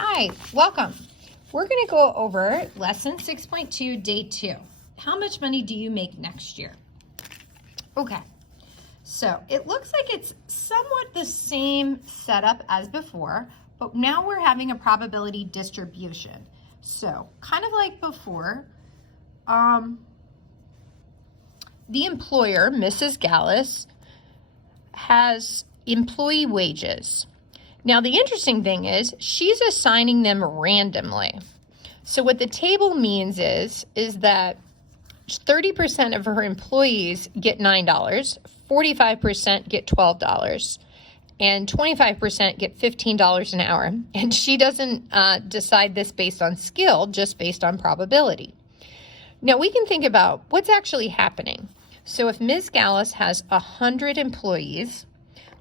Hi, welcome. We're going to go over Lesson 6.2, Day 2. How much money do you make next year? Okay, so it looks like it's somewhat the same setup as before, but now we're having a probability distribution. So, kind of like before, the employer, Mrs. Gallus, has employee wages. Now, the interesting thing is she's assigning them randomly. So what the table means is that 30% of her employees get $9, 45% get $12, and 25% get $15 an hour. And she doesn't decide this based on skill, just based on probability. Now, we can think about what's actually happening. So if Ms. Gallus has 100 employees,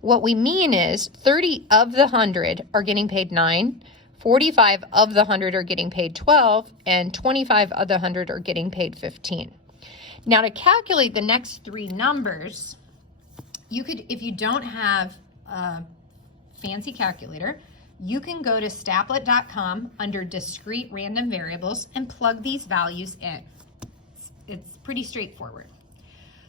what we mean is 30 of the 100 are getting paid 9, 45 of the 100 are getting paid 12, and 25 of the 100 are getting paid 15. Now, to calculate the next three numbers, you could, if you don't have a fancy calculator, you can go to Stapplet.com under discrete random variables and plug these values in. It's pretty straightforward.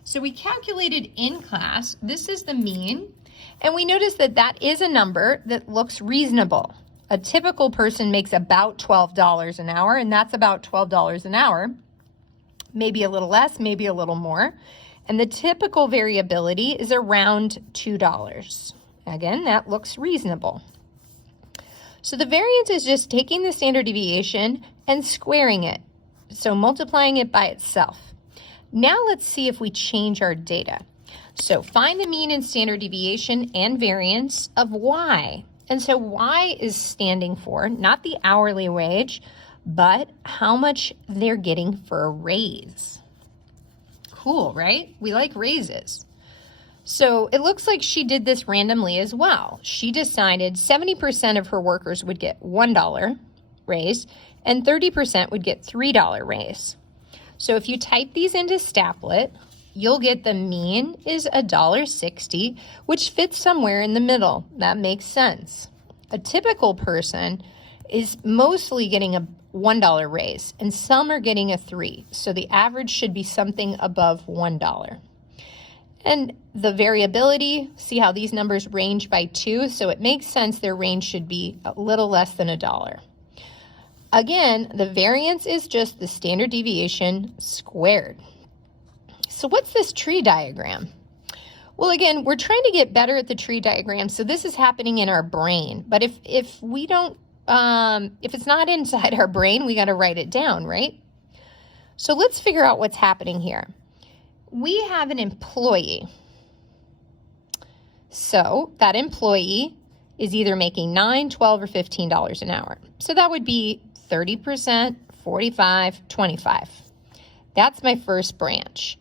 So we calculated in class, this is the mean, and we notice that that is a number that looks reasonable. A typical person makes about $12 an hour, and that's about $12 an hour. Maybe a little less, maybe a little more. And the typical variability is around $2. Again, that looks reasonable. So the variance is just taking the standard deviation and squaring it. So multiplying it by itself. Now let's see if we change our data. So find the mean and standard deviation and variance of Y. And so Y is standing for not the hourly wage, but how much they're getting for a raise. Cool, right? We like raises. So it looks like she did this randomly as well. She decided 70% of her workers would get $1 raise and 30% would get $3 raise. So if you type these into Stapplet, you'll get the mean is $1.60, which fits somewhere in the middle. That makes sense. A typical person is mostly getting a $1 raise, and some are getting a 3. So the average should be something above $1. And the variability, see how these numbers range by 2, so it makes sense their range should be a little less than $1. Again, the variance is just the standard deviation squared. So what's this tree diagram? Well, again, we're trying to get better at the tree diagram, so this is happening in our brain. But if we don't, if it's not inside our brain, we got to write it down, right? So let's figure out what's happening here. We have an employee. So that employee is either making $9, $12, or $15 an hour. So that would be 30%, 45, 25. That's my first branch.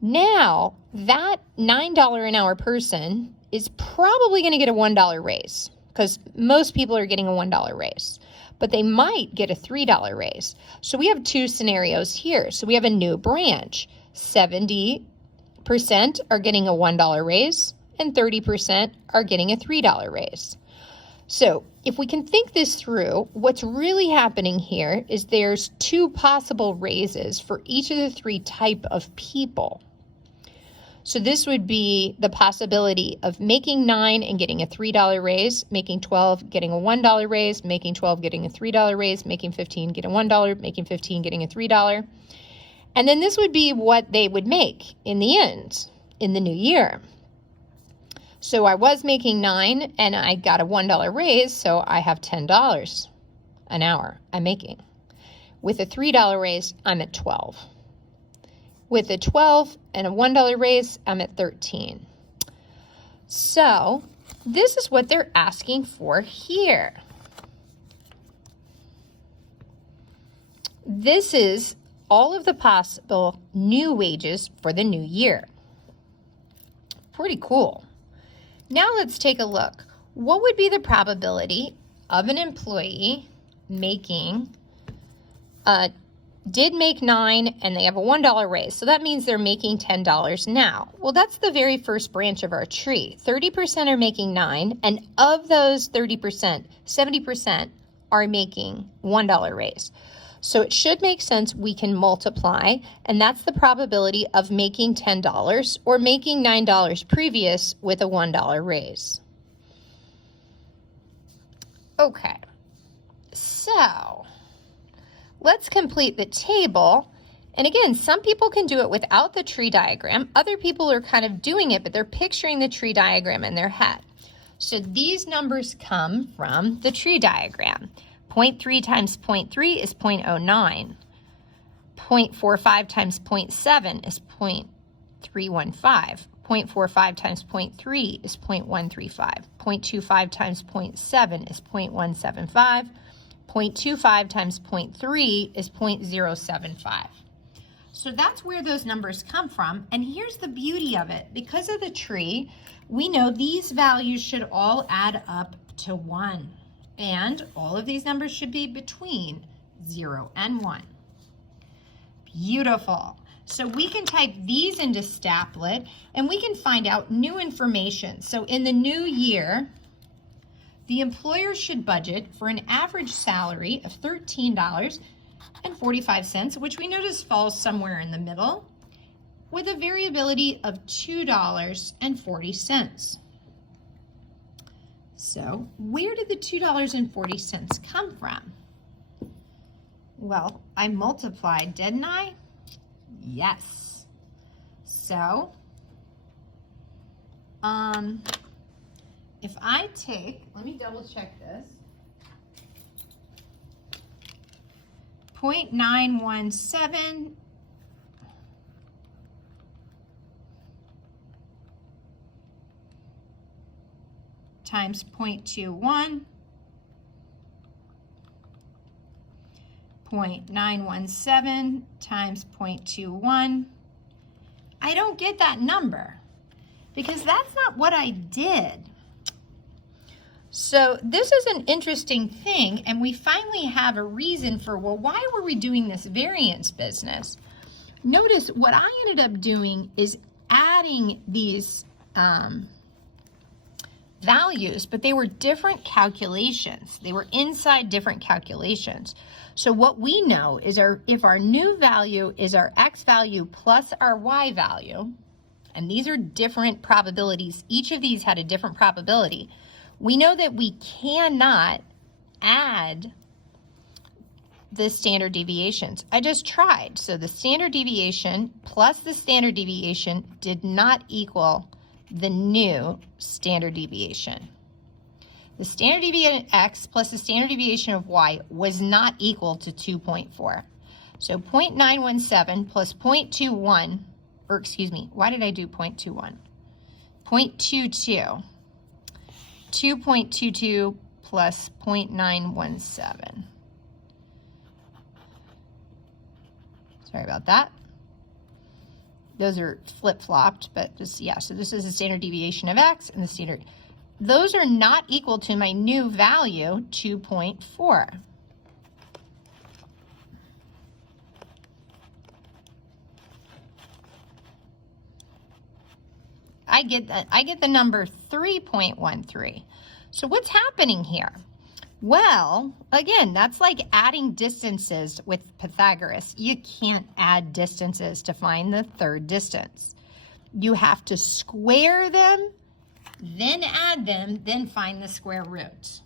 Now, that $9 an hour person is probably going to get a $1 raise because most people are getting a $1 raise, but they might get a $3 raise. So we have two scenarios here. So we have a new branch. 70% are getting a $1 raise and 30% are getting a $3 raise. So if we can think this through, what's really happening here is there's two possible raises for each of the three type of people. So this would be the possibility of making 9 and getting a $3 raise, making 12, getting a $1 raise, making 12, getting a $3 raise, making 15, getting a $1, making 15, getting a $3. And then this would be what they would make in the end, in the new year. So I was making 9 and I got a $1 raise, so I have $10 an hour I'm making. With a $3 raise, I'm at 12. With a 12 and a $1 raise, I'm at 13. So this is what they're asking for here. This is all of the possible new wages for the new year. Pretty cool. Now let's take a look. What would be the probability of an employee making, did make 9 and they have a $1 raise? So that means they're making $10 now. Well, that's the very first branch of our tree. 30% are making 9, and of those 30%, 70% are making $1 raise. So it should make sense we can multiply, and that's the probability of making $10 or making $9 previous with a $1 raise. Okay, so let's complete the table. And again, some people can do it without the tree diagram. Other people are kind of doing it, but they're picturing the tree diagram in their head. So these numbers come from the tree diagram. 0.3 times 0.3 is 0.09. 0.45 times 0.7 is 0.315. 0.45 times 0.3 is 0.135. 0.25 times 0.7 is 0.175. 0.25 times 0.3 is 0.075. So that's where those numbers come from. And here's the beauty of it. Because of the tree, we know these values should all add up to 1. And all of these numbers should be between 0 and 1. Beautiful. So we can type these into Staplet and we can find out new information. So in the new year, the employer should budget for an average salary of $13.45, which we notice falls somewhere in the middle, with a variability of $2.40. So where did the $2.40 come from? Well, I multiplied, didn't I? Yes. So, if I take, let me double check this, 0.917 times 0.21, 0.917 times 0.21. I don't get that number because that's not what I did. So this is an interesting thing, and we finally have a reason for, well, why were we doing this variance business? Notice what I ended up doing is adding these values, but they were different calculations. They were inside different calculations. So what we know is if our new value is our x value plus our y value, and these are different probabilities, each of these had a different probability, we know that we cannot add the standard deviations. I just tried. So the standard deviation plus the standard deviation did not equal the new standard deviation. The standard deviation of x plus the standard deviation of y was not equal to 2.4. So 0.917 plus 0.21, or excuse me, why did I do 0.21? 0.22. 2.22 plus 0.917. Sorry about that. Those are flip-flopped, but just, yeah, so this is the standard deviation of x and the standard. Those are not equal to my new value, 2.4. I get the number 3.13. So what's happening here? Well, again, that's like adding distances with Pythagoras. You can't add distances to find the third distance. You have to square them, then add them, then find the square root.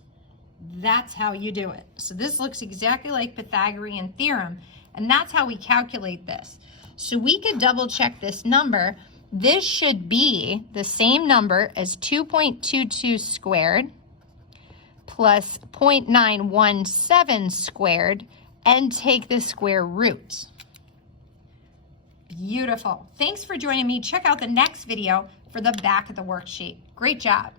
That's how you do it. So this looks exactly like Pythagorean theorem, and that's how we calculate this. So we could double check this number. This should be the same number as 2.22 squared plus 0.917 squared, and take the square root. Beautiful. Thanks for joining me. Check out the next video for the back of the worksheet. Great job.